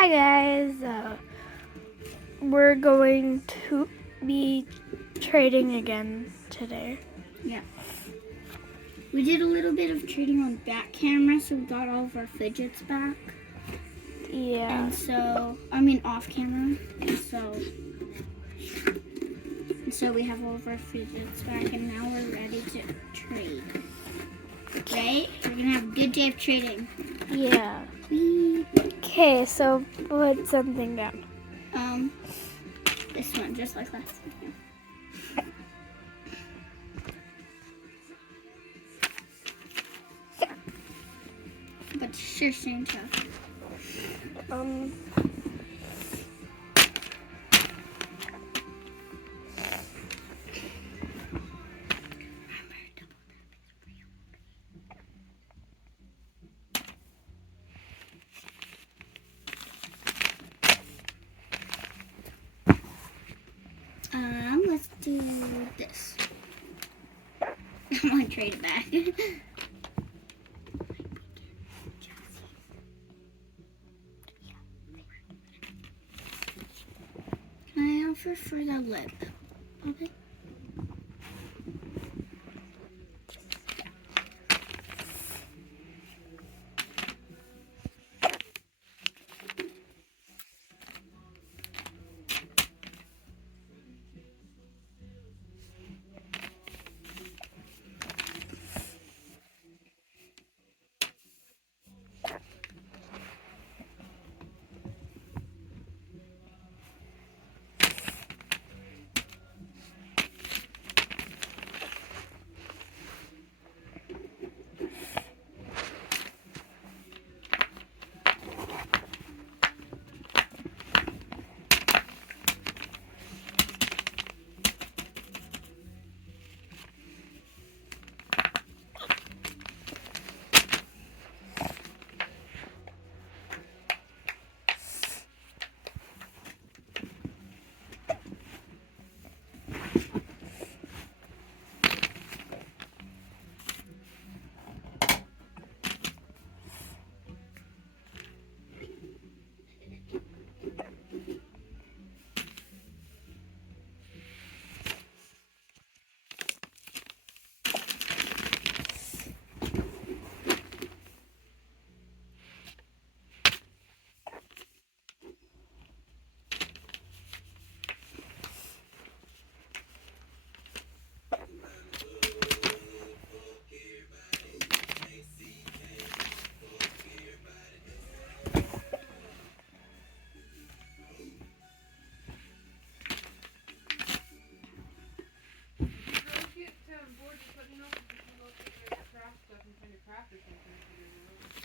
Hi guys, we're going to be trading again today. Yeah. We did a little bit of trading on back camera, so we got all of our fidgets back. Yeah. And off camera. And so we have all of our fidgets back, and now we're ready to trade. Right? We're gonna have a good day of trading. Yeah. Whee! Okay, so put something down. This one, just like last time. But sure, same stuff. Let's do this. I want to trade back. Can I offer for the lip? Okay.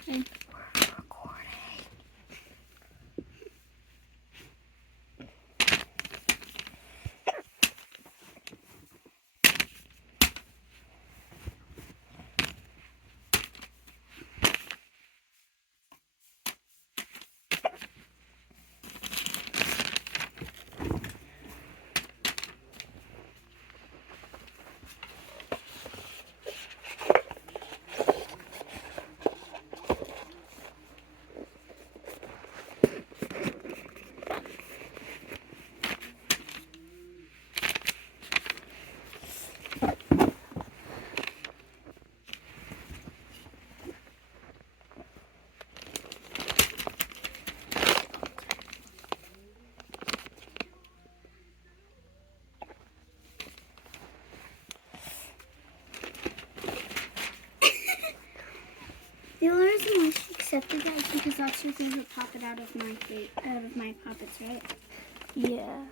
Okay. We're recording. The only reason why she accepted that is because that's your favorite puppet out of my puppets, right? Yeah.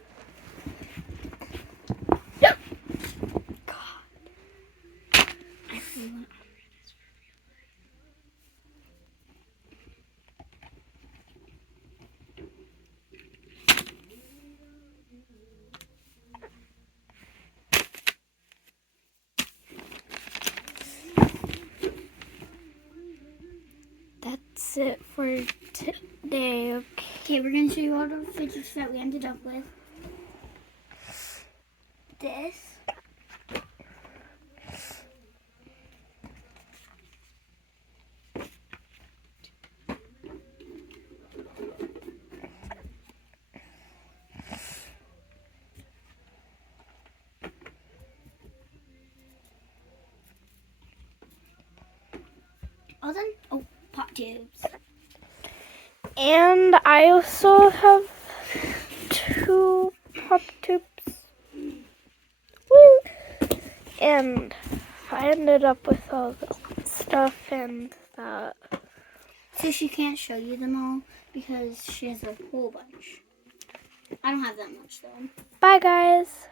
I really want That's it for today. Okay, we're gonna show you all the fidgets that we ended up with. This. Oh, pop tubes. And I also have 2 pop tubes. Woo! And I ended up with all the stuff and that. So she can't show you them all because she has a whole bunch. I don't have that much though. Bye, guys.